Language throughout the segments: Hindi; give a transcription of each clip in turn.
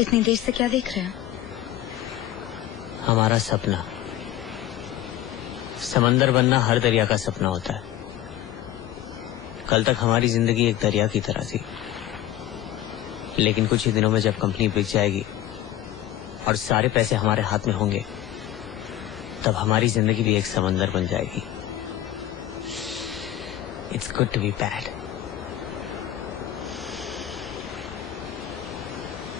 इतनी देर से क्या देख रहे हो? हमारा सपना। समंदर बनना हर दरिया का सपना होता है। कल तक हमारी जिंदगी एक दरिया की तरह थी, लेकिन कुछ ही दिनों में जब कंपनी बिक जाएगी और सारे पैसे हमारे हाथ में होंगे, तब हमारी जिंदगी भी एक समंदर बन जाएगी। It's good to be bad.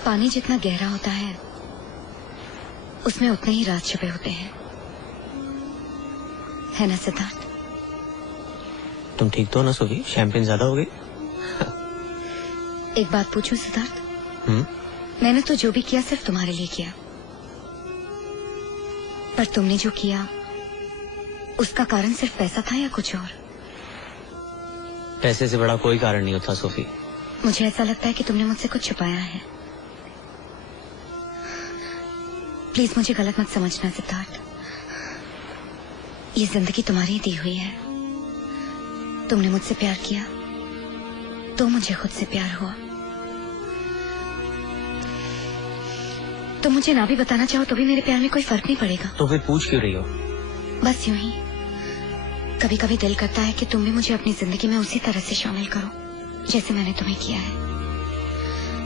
पानी जितना गहरा होता है उसमें उतने ही राज छुपे होते हैं, है ना सिद्धार्थ? तुम ठीक तो ना सोफी? शैंपेन ज्यादा हो गई? एक बात पूछूं सिद्धार्थ? मैंने तो जो भी किया सिर्फ तुम्हारे लिए किया, पर तुमने जो किया उसका कारण सिर्फ पैसा था या कुछ और? पैसे से बड़ा कोई कारण नहीं होता सोफी। मुझे ऐसा लगता है कि तुमने मुझसे कुछ छुपाया है। प्लीज मुझे गलत मत समझना सिद्धार्थ, ये जिंदगी तुम्हारी दी हुई है। तुमने मुझसे प्यार किया तो मुझे खुद से प्यार हुआ। तुम मुझे ना भी बताना चाहो तो भी मेरे प्यार में कोई फर्क नहीं पड़ेगा। तो फिर पूछ क्यों रही हो? बस यूं ही कभी कभी दिल करता है कि तुम भी मुझे अपनी जिंदगी में उसी तरह से शामिल करो जैसे मैंने तुम्हें किया है।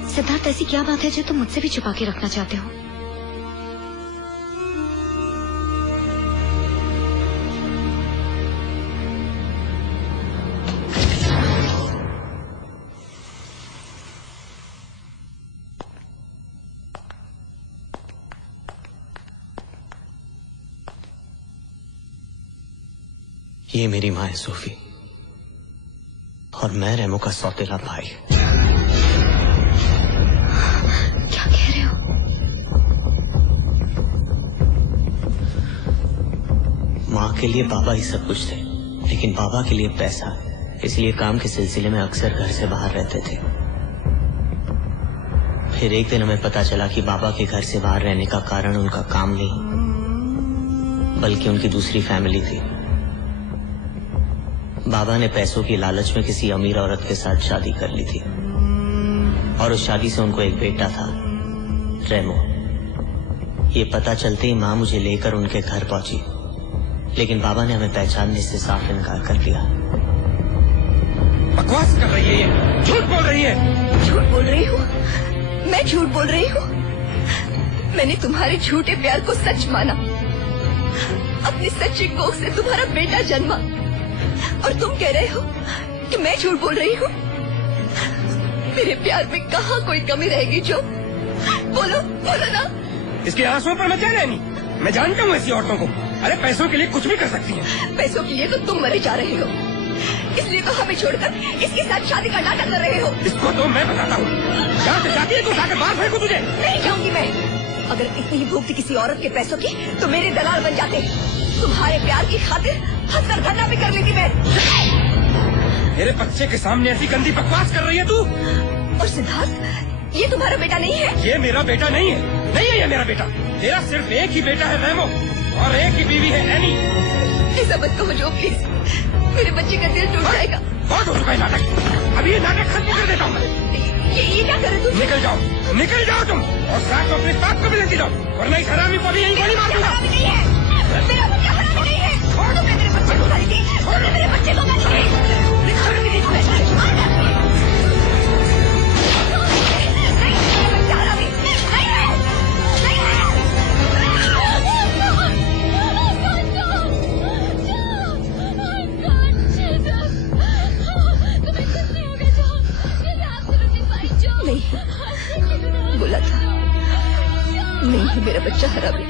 सिद्धार्थ, ऐसी क्या बात है जो तुम मुझसे भी छुपा के रखना चाहते हो? ये मेरी माँ है सोफी, और मैं रेमो का सौतेला भाई। क्या कह रहे हो? माँ के लिए बाबा ही सब कुछ थे, लेकिन बाबा के लिए पैसा, इसलिए काम के सिलसिले में अक्सर घर से बाहर रहते थे। फिर एक दिन हमें पता चला कि बाबा के घर से बाहर रहने का कारण उनका काम नहीं, बल्कि उनकी दूसरी फैमिली थी। बाबा ने पैसों की लालच में किसी अमीर औरत के साथ शादी कर ली थी, और उस शादी से उनको एक बेटा था, रेमो। ये पता चलते ही माँ मुझे लेकर उनके घर पहुंची, लेकिन बाबा ने हमें पहचानने से साफ इनकार कर दिया। बकवास कर रही है ये, झूठ बोल रही है। झूठ बोल रही हूँ? मैं झूठ बोल रही हूँ? मैंने तुम्हारे झूठे प्यार को सच माना, अपनी सच्ची कोख से तुम्हारा बेटा जन्मा, और तुम कह रहे हो कि मैं झूठ बोल रही हूँ? मेरे प्यार में कहाँ कोई कमी रहेगी जो? बोलो बोलो ना। इसके आंसुओं पर मैं क्या रहनी? मैं जानता हूँ ऐसी औरतों को, अरे पैसों के लिए कुछ भी कर सकती हैं। पैसों के लिए तो तुम मरे जा रहे हो, इसलिए तो हमें छोड़कर इसके साथ शादी का नाटक कर रहे हो। इसको तो मैं बताता हूँ। जहाँ से जाती है तू जाकर बाहर फेंकू तुझे। नहीं जाऊंगी मैं। अगर इतनी ही भूख थी किसी औरत के पैसों की तो मेरे दलाल बन जाते। तुम्हारे प्यार की खातिर हंसकर धरना भी कर लेती मैं। मेरे बच्चे के सामने ऐसी गंदी बकवास कर रही है तू। और सिद्धार्थ, ये तुम्हारा बेटा नहीं है? ये मेरा बेटा नहीं है, नहीं है ये मेरा बेटा। तेरा सिर्फ एक ही बेटा है रेमो, और एक ही बीवी है एनी। ऐसा मत कहो जो, प्लीज। मेरे बच्चे का दिल टूट जाएगा। बहुत हो चुका है नाटक, अभी ये नाटक खत्म कर देता हूँ। ये क्या करे तुम? निकल जाओ तुम, और साथ में अपने साथ को भी लेती जाओ, वरना इस हरामी को भी यहीं गोली मार दूंगा। मेरा बच्चा हरामी नहीं है। छोड़ दो मेरे बच्चे को, गाली दी। छोड़ दो मेरे बच्चे को, गाली दी। नहीं, बोला था नहीं है मेरा बच्चा हरामी।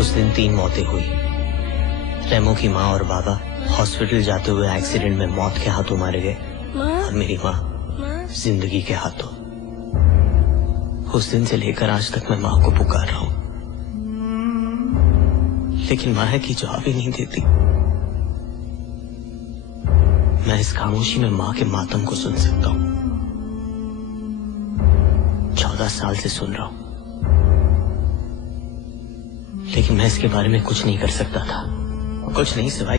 उस दिन 3 मौतें हुई। रेमो की माँ और बाबा हॉस्पिटल जाते हुए एक्सीडेंट में मौत के हाथों मारे गए, और मेरी माँ जिंदगी के हाथों। उस दिन से लेकर आज तक मैं माँ को पुकार रहा हूँ, लेकिन माँ है कि जवाब ही नहीं देती। मैं इस खामोशी में माँ के मातम को सुन सकता हूँ। 14 साल से सुन रहा हूँ। लेकिन मैं इसके बारे में कुछ नहीं कर सकता था, कुछ नहीं सिवाय